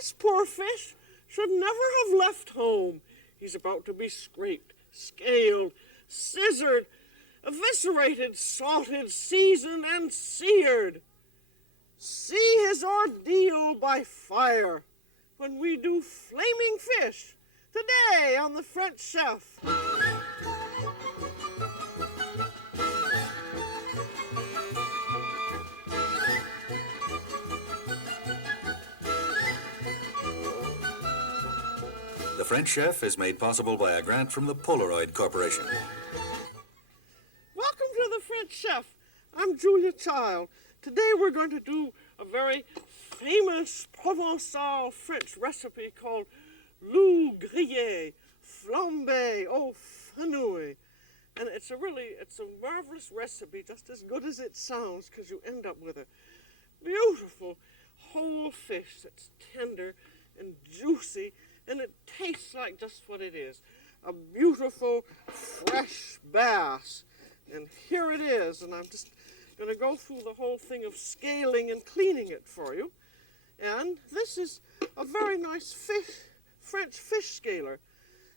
This poor fish should never have left home. He's about to be scraped, scaled, scissored, eviscerated, salted, seasoned, and seared. See his ordeal by fire when we do flaming fish today on the French Chef. The French Chef is made possible by a grant from the Polaroid Corporation. Welcome to the French Chef. I'm Julia Child. Today we're going to do a very famous Provençal French recipe called loup grillé, flambé, au fenouil. And it's a marvelous recipe, just as good as it sounds, because you end up with a beautiful whole fish that's tender and juicy, and it tastes like just what it is, a beautiful fresh bass. And here it is, and I'm just going to go through the whole thing of scaling and cleaning it for you. And this is a very nice French fish scaler,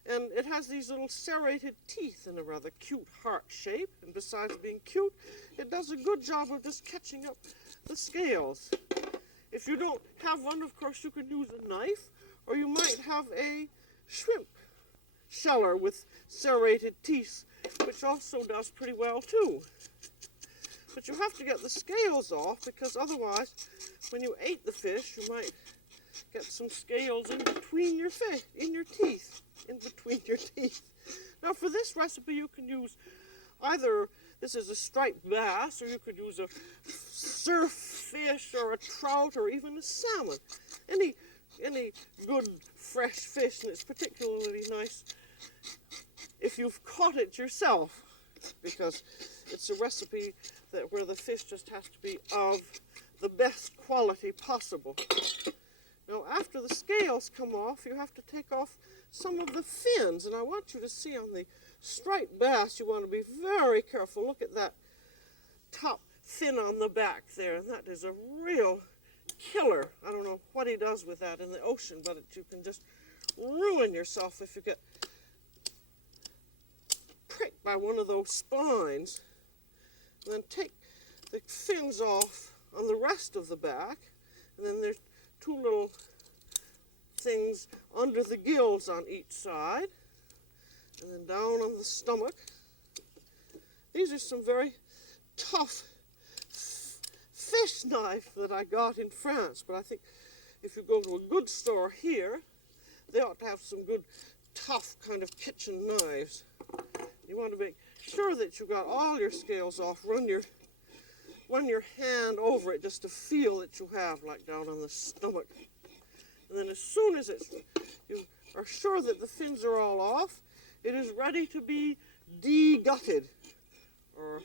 and it has these little serrated teeth in a rather cute heart shape, and besides being cute, it does a good job of just catching up the scales. If you don't have one, of course, you can use a knife, or you might have a shrimp sheller with serrated teeth, which also does pretty well too. But you have to get the scales off, because otherwise, when you ate the fish, you might get some scales in between your teeth. Now, for this recipe, you can use either, this is a striped bass, or you could use a surf fish, or a trout, or even a salmon. Any good fresh fish, and it's particularly nice if you've caught it yourself, because it's a recipe where the fish just has to be of the best quality possible. Now, after the scales come off, you have to take off some of the fins, and I want you to see on the striped bass, you want to be very careful. Look at that top fin on the back there, and that is a real killer. I don't know what he does with that in the ocean, but you can just ruin yourself if you get pricked by one of those spines. And then take the fins off on the rest of the back, and then there's two little things under the gills on each side, and then down on the stomach. These are some very tough fish knife that I got in France, but I think if you go to a good store here, they ought to have some good tough kind of kitchen knives. You want to make sure that you got all your scales off. Run your hand over it just to feel that you have, like down on the stomach. And then as soon as you are sure that the fins are all off, it is ready to be de-gutted, or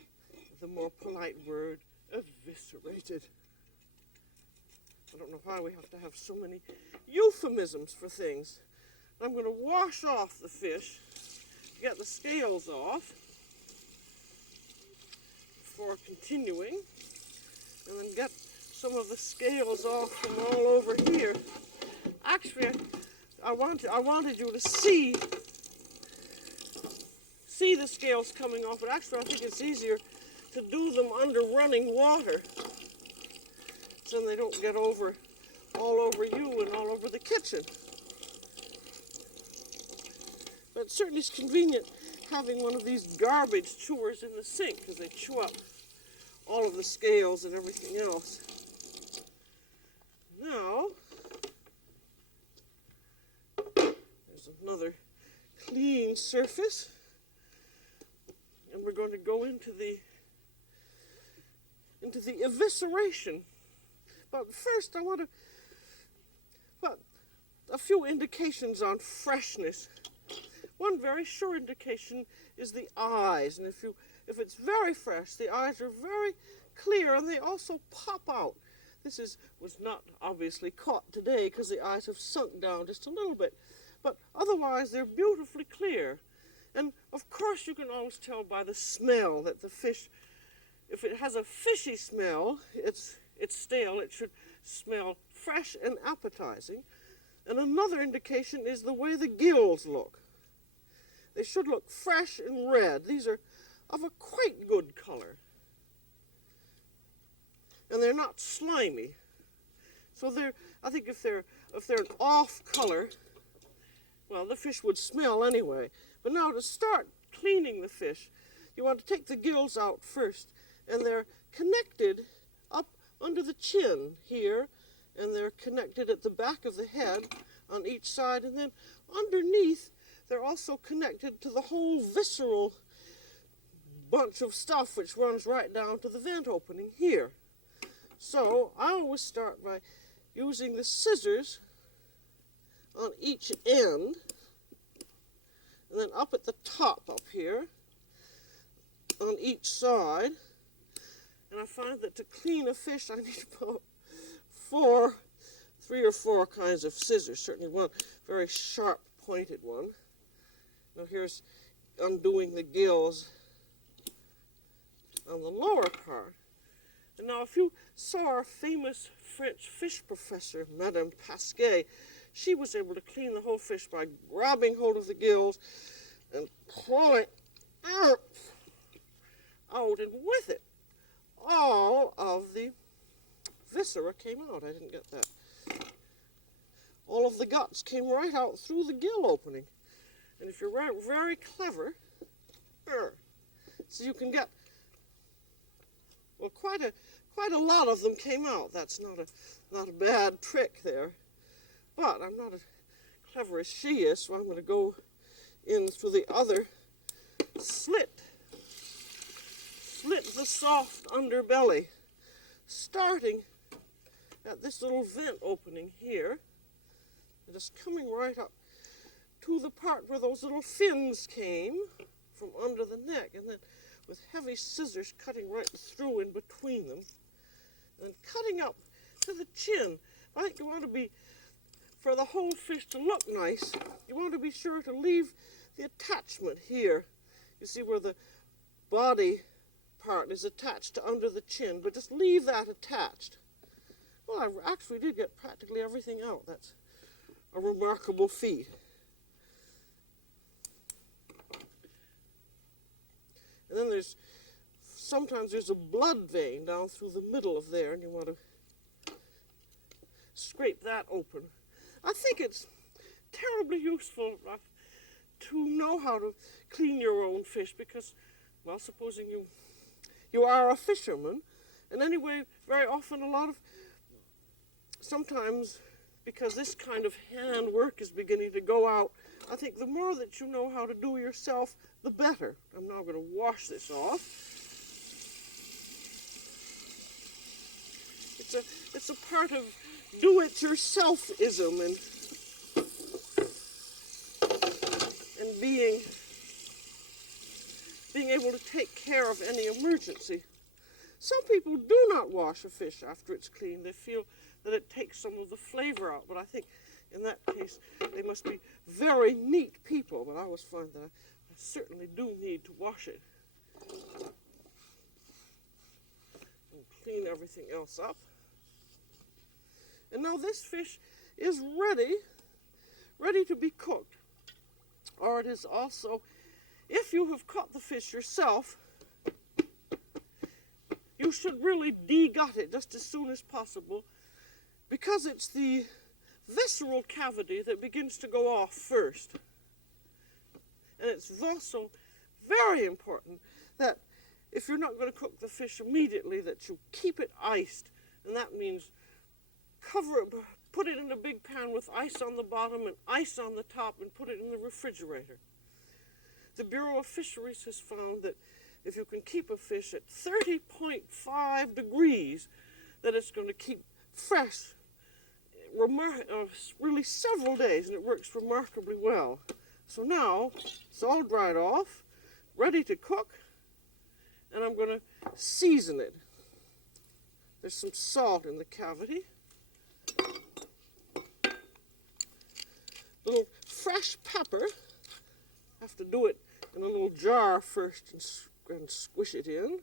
the more polite word, eviscerated. I don't know why we have to have so many euphemisms for things. I'm going to wash off the fish, get the scales off before continuing, and then get some of the scales off from all over here. Actually, I wanted you to see the scales coming off, but actually I think it's easier to do them under running water, so then they don't get all over you and all over the kitchen. But it certainly is convenient having one of these garbage chewers in the sink, because they chew up all of the scales and everything else. Now, there's another clean surface, and we're going to go into the evisceration. But first I want to put a few indications on freshness. One very sure indication is the eyes, and if it's very fresh, the eyes are very clear, and they also pop out. This was not obviously caught today because the eyes have sunk down just a little bit, but otherwise they're beautifully clear. And of course you can always tell by the smell that the fish, if it has a fishy smell, it's stale. It should smell fresh and appetizing. And another indication is the way the gills look. They should look fresh and red. These are of a quite good color. And they're not slimy. So I think if they're an off color, well, the fish would smell anyway. But now to start cleaning the fish, you want to take the gills out first, and they're connected up under the chin here, and they're connected at the back of the head on each side, and then underneath they're also connected to the whole visceral bunch of stuff which runs right down to the vent opening here. So I always start by using the scissors on each end, and then up at the top up here on each side. And I find that to clean a fish I need about 3 or 4 kinds of scissors, certainly one very sharp pointed one. Now here's undoing the gills on the lower part. And now if you saw our famous French fish professor, Madame Pasquet, she was able to clean the whole fish by grabbing hold of the gills and pulling out, and with it, all of the viscera came out. I didn't get that. All of the guts came right out through the gill opening. And if you're very clever, so you can get, well, quite a lot of them came out. That's not a bad trick there. But I'm not as clever as she is, so I'm going to go in through the other slit the soft underbelly, starting at this little vent opening here, and just coming right up to the part where those little fins came from under the neck, and then with heavy scissors cutting right through in between them, and then cutting up to the chin. I think you want to be, for the whole fish to look nice, you want to be sure to leave the attachment here. You see where the body part is attached to under the chin, but just leave that attached. Well, I actually did get practically everything out. That's a remarkable feat. And then sometimes there's a blood vein down through the middle of there, and you want to scrape that open. I think it's terribly useful to know how to clean your own fish because, well, supposing you are a fisherman, and anyway, very often sometimes because this kind of hand work is beginning to go out, I think the more that you know how to do yourself, the better. I'm now going to wash this off. It's a part of do-it-yourselfism and being able to take care of any emergency. Some people do not wash a fish after it's clean. They feel that it takes some of the flavor out, but I think in that case they must be very neat people. But I always find that I certainly do need to wash it and clean everything else up. And now this fish is ready to be cooked. Or it is also, if you have caught the fish yourself, you should really de-gut it just as soon as possible, because it's the visceral cavity that begins to go off first. And it's also very important that if you're not going to cook the fish immediately, that you keep it iced. And that means put it in a big pan with ice on the bottom and ice on the top and put it in the refrigerator. The Bureau of Fisheries has found that if you can keep a fish at 30.5 degrees, that it's going to keep fresh really several days, and it works remarkably well. So now it's all dried off, ready to cook, and I'm going to season it. There's some salt in the cavity. A little fresh pepper. I have to do it in a little jar first and squish it in.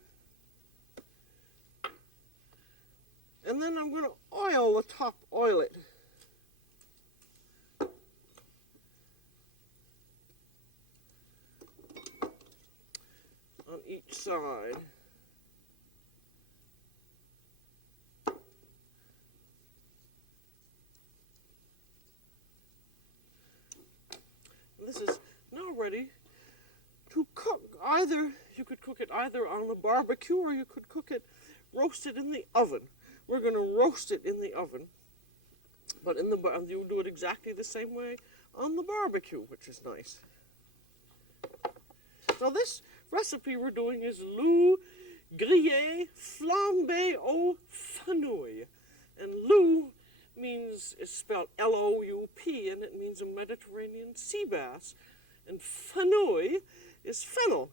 And then I'm going to oil it. side. This is now ready to cook. Either you could cook it either on the barbecue or you could cook it roasted in the oven. We're going to roast it in the oven, but you do it exactly the same way on the barbecue, which is nice. Now this recipe we're doing is loup grillé flambé au fenouil, and loup is spelled L-O-U-P, and it means a Mediterranean sea bass, and fenouil is fennel.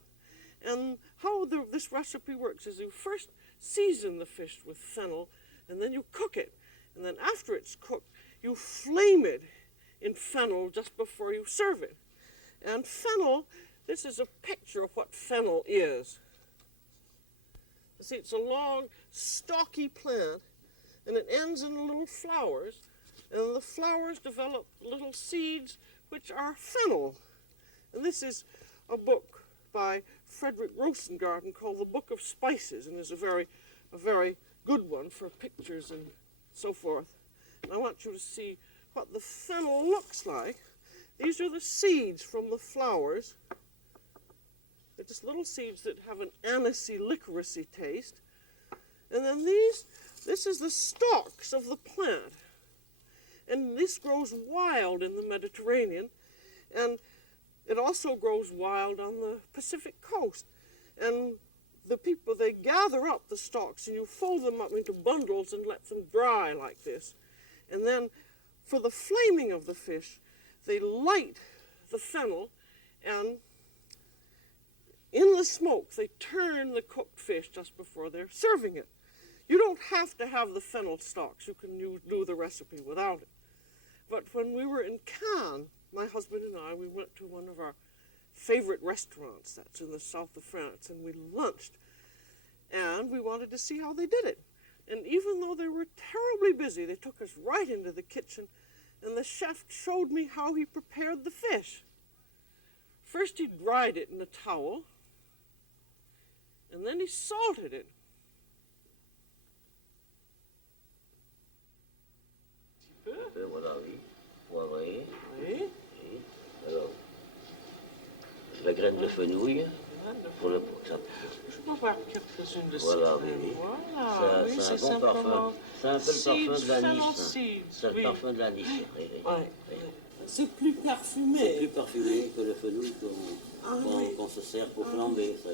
And how this recipe works is you first season the fish with fennel, and then you cook it, and then after it's cooked, you flame it in fennel just before you serve it. And fennel, this is a picture of what fennel is. You see, it's a long, stalky plant, and it ends in little flowers, and the flowers develop little seeds which are fennel. And this is a book by Frederick Rosengarten called The Book of Spices, and is a very good one for pictures and so forth. And I want you to see what the fennel looks like. These are the seeds from the flowers. They're just little seeds that have an anisey, licoricey taste. And then this is the stalks of the plant. And this grows wild in the Mediterranean, and it also grows wild on the Pacific coast. And the people, they gather up the stalks and you fold them up into bundles and let them dry like this. And then for the flaming of the fish, they light the fennel, and in the smoke they turn the cooked fish just before they're serving it. You don't have to have the fennel stalks. You can do the recipe without it. But when we were in Cannes, my husband and I, we went to one of our favorite restaurants that's in the south of France, and we lunched, and we wanted to see how they did it. And even though they were terribly busy, they took us right into the kitchen, and the chef showed me how he prepared the fish. First he dried it in a towel, and then he salted it. Voilà, oui. Poivré. Oui. Oui. Alors, la graine de fenouil pour ça. Je peux voir quelques-unes de ces Voilà, oui, graines. oui. Voilà, oui, c'est un bon simplement parfum. C'est un peu le parfum de fennel l'anis. seeds, C'est le oui. parfum de l'anis. Oui, oui. Ouais. Oui. C'est plus parfumé. C'est plus parfumé que le fenouil qu'on se sert pour flamber. Ça,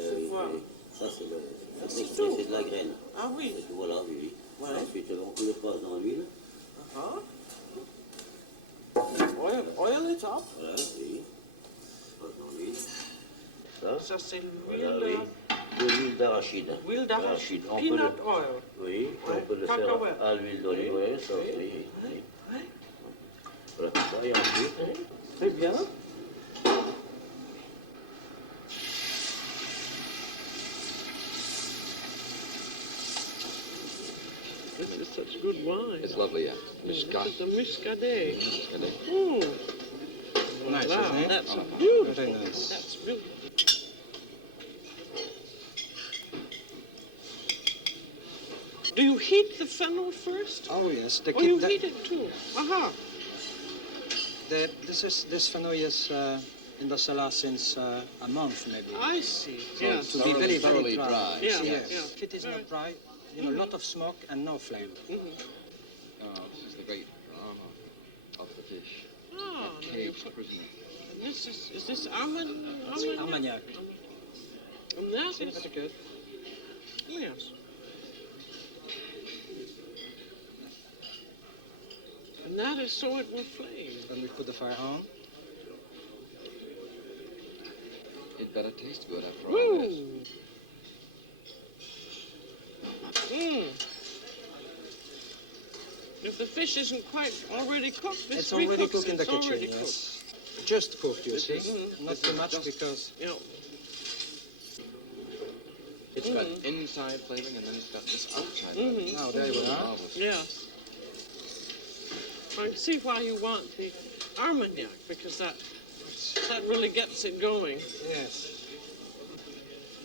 c'est de la graine. Ah oui. Et voilà, oui, oui. Ouais. Ensuite, on le passe dans l'huile. Oil it up. Voilà, oui. On passe dans l'huile. Ça, c'est Voilà, l'huile oui. De l'huile d'arachide. Huile d'arachide. On peut Peanut le- oil. Oui, on Ouais. peut le Cacahuète. faire à l'huile d'olive, oui, ça, oui. Oui. Voilà, ça, et ensuite, Très bien. This is such good wine. It's lovely, yeah. Muscat. This is a muscadet. Muscadet. Ooh. Nice, Wow, isn't it? that's beautiful. Very nice. That's beautiful. Do you heat the fennel first? Oh yes, Or you heat it too? Aha. This fenouil is in the cellar since a month maybe. I see. Yes. To be very, very thoroughly dry. dry. Yeah, Yes. yeah. If it is Very- not dry, a lot of smoke and no flame. Oh, this is the great drama of the fish. Ah, A now you caged put, prisoner. and this is this almond? Armagnac. And that is, Very good. yes. And that is so it will flame. Then we put the fire on. It better taste good after all this. Woo! Mmm. If the fish isn't quite already cooked, this It's already recooks cooked in the It's kitchen, already yes. Just cooked, you see. Mhm. Not too much because Yeah. It's got inside flavoring and then it's got this outside flavoring. now there you are. Marvelous. Yes. I can see why you want the Armagnac, because that really gets it going. Yes.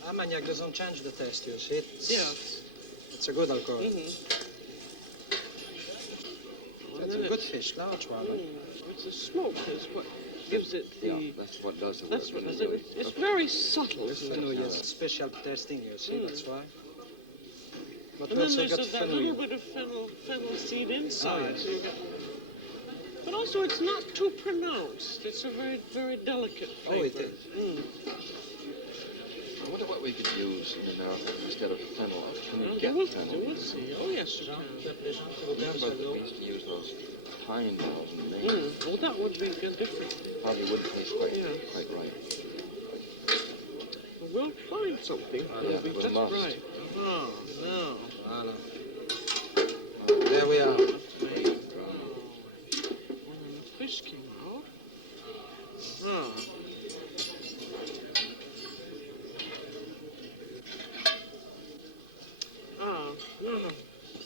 Armagnac doesn't change the taste, you see. Yes. It's a good alcohol. It's a then good fish, large one. It's the smoke is what gives it the... Yeah, that's what does the work. That's what does it. It's very subtle, isn't it? Fenouil, yes. Special tasting, you see, that's why. But And we then also there's got that fenouil. little bit of fennel seed inside. Oh, yes. So you get, but also it's not too pronounced. It's a very, very delicate flavor. Oh, it is. I wonder what we could use in America instead of fennel. Can we get We'll fennel? see. Oh, yes, you can. Remember that we used to use those pine boughs in Maine. Well, that would be different. Probably wouldn't taste quite right. We'll find something. It'll be we just must. right. Oh, no. Voilà. There we are. When the fish came out. No.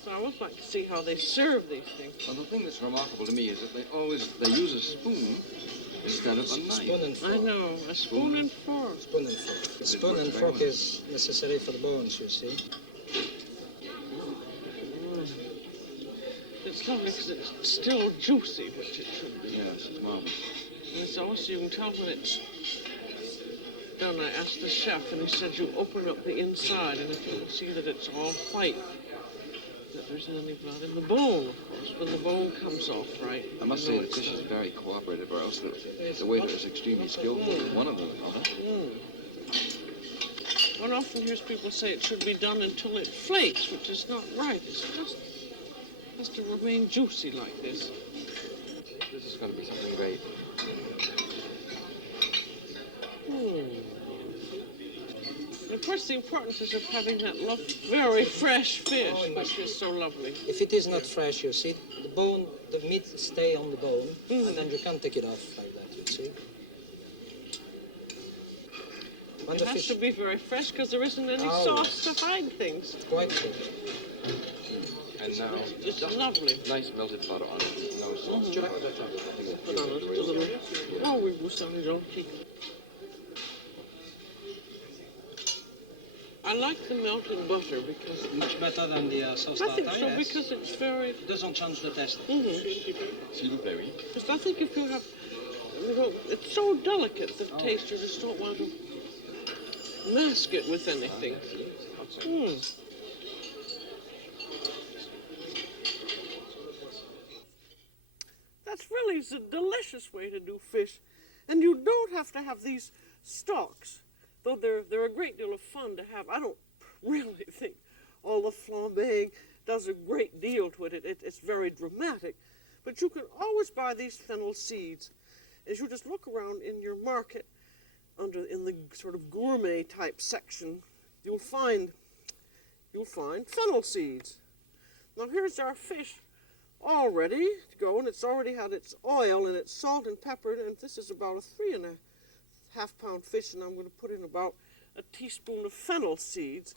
So I would like to see how they serve these things. Well, the thing that's remarkable to me is that they use a spoon instead of a knife. Spoon and fork. I know, a spoon and fork. Spoon and fork. The spoon and fork is necessary for the bones, you see. It's lovely because it's still juicy, which it should be. Yes, it's marvelous. And it's also, you can tell when it's done. I asked the chef, and he said you open up the inside, and if you can see that it's all white, that there's any blood in the bone, of course, when the bone comes off, right? I must say the fish is very cooperative, or else the waiter is extremely skillful. One of them, One often hears people say it should be done until it flakes, which is not right. It's just has to remain juicy like this. This is going to be something great. Of course, the importance is of having that very fresh fish, Oh, it must which is so lovely. If it is not fresh, you see, the bone, the meat stay on the bone, and then you can't take it off like that, you see. When It the has fish to be very fresh because there isn't any Oh, sauce to hide things. quite good. And now, It's lovely. nice melted butter on it. No sauce. Put on a little. Oh, we will certainly don't keep. I like the melted butter because Much better than the sauce I think tartare, so yes. because it's very. Doesn't change the taste. S'il vous plaît, oui. Because I think if you have, it's so delicate the taste. You just don't want to mask it with anything. That's really a delicious way to do fish, and you don't have to have these stalks, though they're a great deal of fun to have. I don't really think all the flambeing does a great deal to it. It's very dramatic, but you can always buy these fennel seeds. As you just look around in your market, in the sort of gourmet type section, you'll find fennel seeds. Now here's our fish all ready to go, and it's already had its oil and its salt and pepper, and this is about a 3.5 pound fish, and I'm going to put in about a teaspoon of fennel seeds.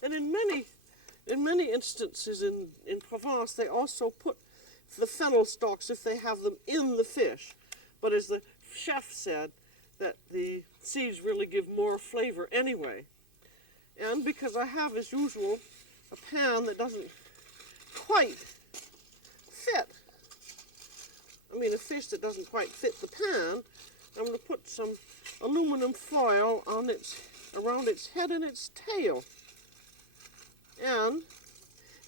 And in many instances in Provence, they also put the fennel stalks, if they have them, in the fish. But as the chef said, that the seeds really give more flavor anyway. And because I have, as usual, a pan that doesn't quite fit, a fish that doesn't quite fit the pan, I'm going to put some aluminum foil on around its head and its tail. And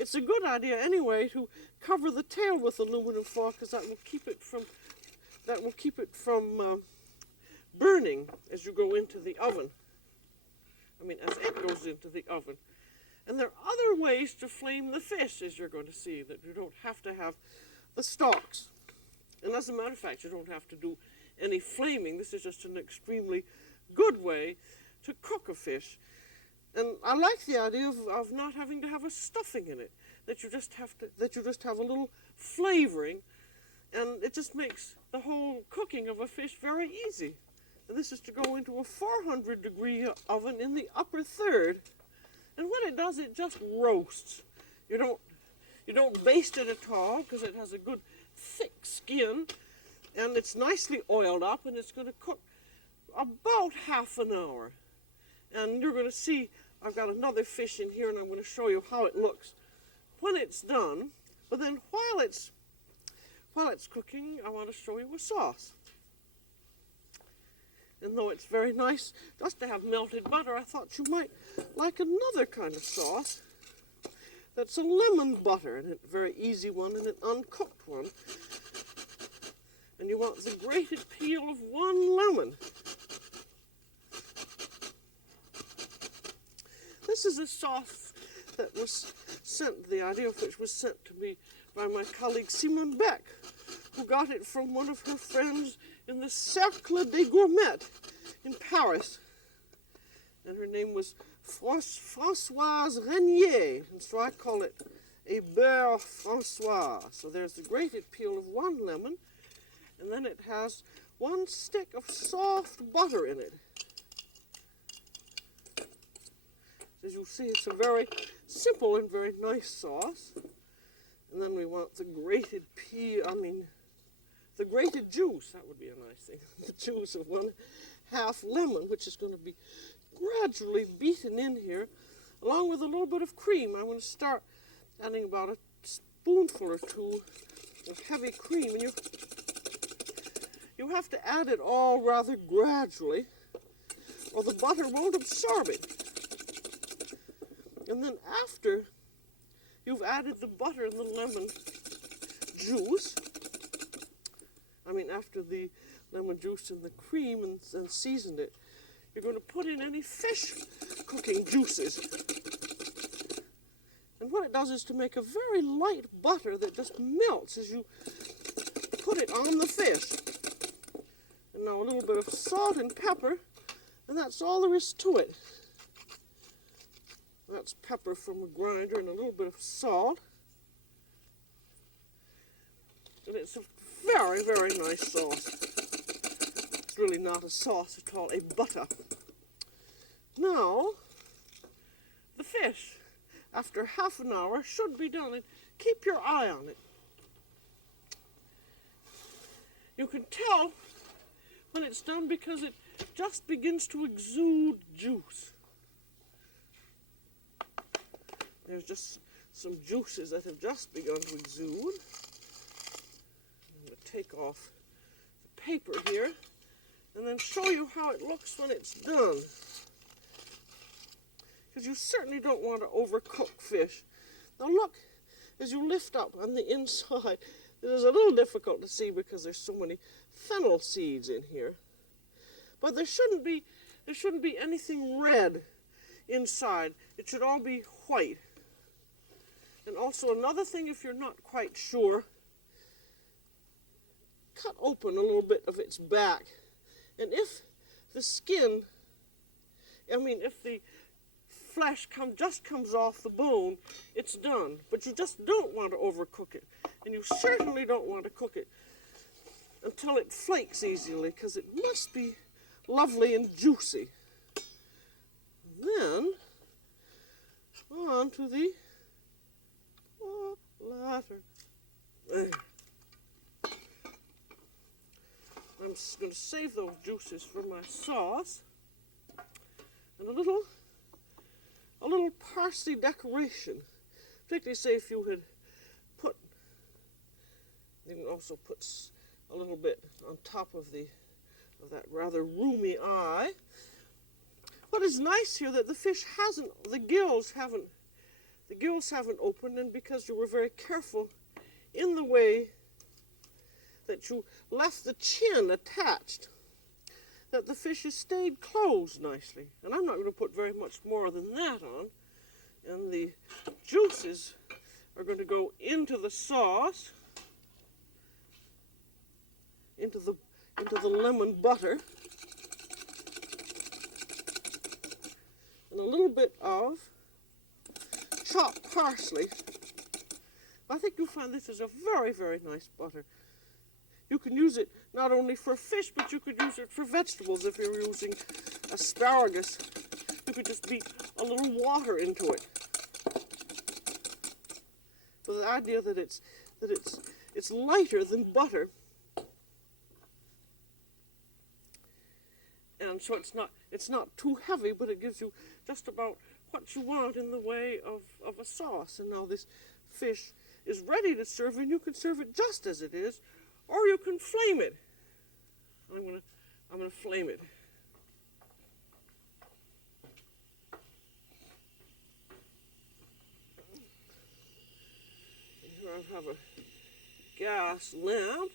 it's a good idea anyway to cover the tail with aluminum foil, because that will keep it from burning as you go into the oven. As it goes into the oven. And there are other ways to flame the fish, as you're going to see, that you don't have to have the stalks. And as a matter of fact, you don't have to do any flaming. This is just an extremely good way to cook a fish. And I like the idea of not having to have a stuffing in it, that you just have a little flavoring, and it just makes the whole cooking of a fish very easy. And this is to go into a 400-degree oven in the upper third. And what it does, it just roasts. You don't baste it at all, because it has a good thick skin, and it's nicely oiled up, and it's going to cook about half an hour. And you're going to see I've got another fish in here, and I'm going to show you how it looks when it's done. But then while it's cooking, I want to show you a sauce. And though it's very nice just to have melted butter, I thought you might like another kind of sauce that's a lemon butter, and a very easy one and an uncooked one. And you want the grated peel of 1 lemon. This is a sauce that was sent, the idea of which was sent to me by my colleague Simone Beck, who got it from one of her friends in the Cercle des Gourmets in Paris. And her name was Françoise Régnier, and so I call it a beurre François. So there's the grated peel of 1 lemon, and then it has 1 stick of soft butter in it. As you'll see, it's a very simple and very nice sauce. And then we want the grated the grated juice, that would be a nice thing. The juice of 1/2 lemon, which is going to be gradually beaten in here, along with a little bit of cream. I'm going to start adding about a spoonful or 2 of heavy cream. And you have to add it all rather gradually, or the butter won't absorb it. And then after you've added the butter and the lemon juice, after the lemon juice and the cream and seasoned it, you're going to put in any fish cooking juices. And what it does is to make a very light butter that just melts as you put it on the fish. And now a little bit of salt and pepper, and that's all there is to it. That's pepper from a grinder and a little bit of salt. And it's a very, very nice sauce. It's really not a sauce at all, a butter. Now, the fish, after half an hour, should be done. And keep your eye on it. You can tell when it's done because it just begins to exude juice. There's just some juices that have just begun to exude. I'm going to take off the paper here and then show you how it looks when it's done. Because you certainly don't want to overcook fish. Now look, as you lift up on the inside, it is a little difficult to see because there's so many fennel seeds in here. But there shouldn't be anything red inside. It should all be white. And also another thing, if you're not quite sure, cut open a little bit of its back. And if the skin, if the flesh just comes off the bone, it's done. But you just don't want to overcook it. And you certainly don't want to cook it until it flakes easily, because it must be lovely and juicy. Then, on to the latter. I'm just going to save those juices for my sauce. And a little parsley decoration. Particularly say if you had you can also put a little bit on top of that rather roomy eye. What is nice here that the gills haven't opened, and because you were very careful in the way that you left the chin attached, that the fish has stayed closed nicely. And I'm not going to put very much more than that on. And the juices are going to go into the sauce, into the lemon butter, and a little bit of chopped parsley. I think you'll find this is a very, very nice butter. You can use it not only for fish, but you could use it for vegetables. If you're using asparagus, you could just beat a little water into it. So the idea that it's lighter than butter, and so it's not too heavy, but it gives you just about what you want in the way of a sauce. And now this fish is ready to serve, and you can serve it just as it is, or you can flame it. I'm gonna flame it. And here I have a gas lamp,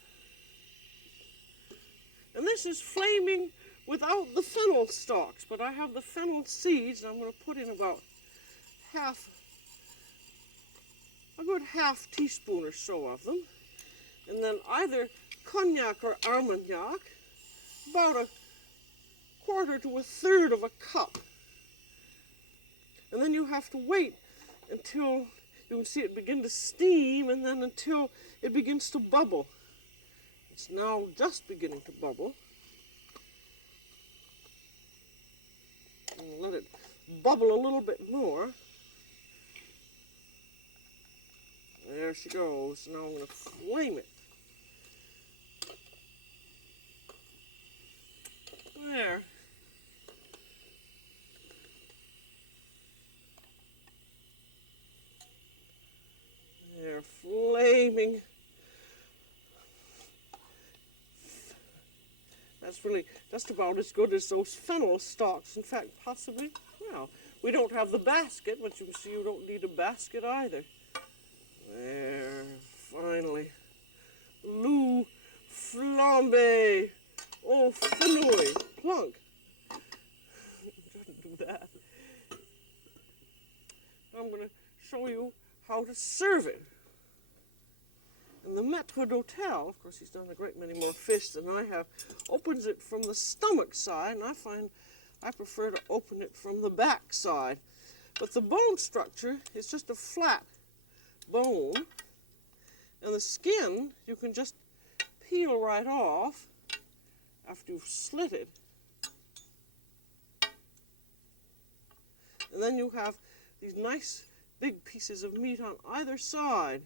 and this is flaming without the fennel stalks, but I have the fennel seeds, and I'm going to put in about a good half teaspoon or so of them, and then either cognac or armagnac, about a quarter to a third of a cup. And then you have to wait until you can see it begin to steam, and then until it begins to bubble. It's now just beginning to bubble. And let it bubble a little bit more. There she goes. Now I'm going to flame it. There. They're flaming. That's really just about as good as those fennel stalks. In fact, possibly, well, we don't have the basket, but you can see you don't need a basket either. There, finally. Loup, Flambé, oh, fenouil, plunk. Doesn't do that. I'm going to show you how to serve it. And the maître d'hôtel, of course he's done a great many more fish than I have, opens it from the stomach side, and I find I prefer to open it from the back side. But the bone structure is just a flat bone, and the skin you can just peel right off after you've slit it. And then you have these nice big pieces of meat on either side.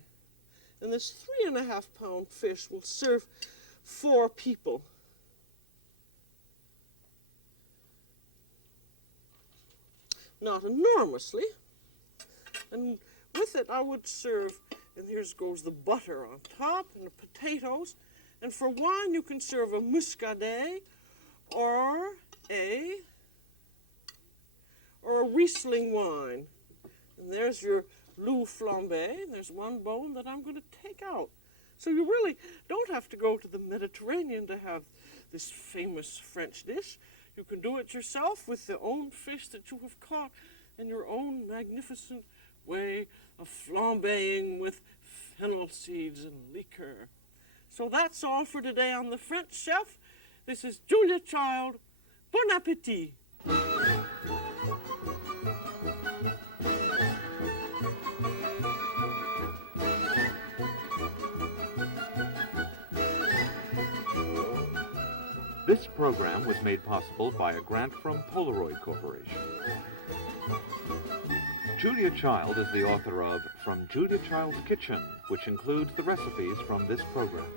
And this 3.5 pound fish will serve 4 people. Not enormously. And with it I would serve, and here goes the butter on top and the potatoes. And for wine you can serve a muscadet or a Riesling wine. And there's your loup flambé. There's one bone that I'm going to take out. So you really don't have to go to the Mediterranean to have this famous French dish. You can do it yourself with the own fish that you have caught in your own magnificent way of flambeing with fennel seeds and liqueur. So that's all for today on The French Chef. This is Julia Child. Bon appétit! This program was made possible by a grant from Polaroid Corporation. Julia Child is the author of From Julia Child's Kitchen, which includes the recipes from this program.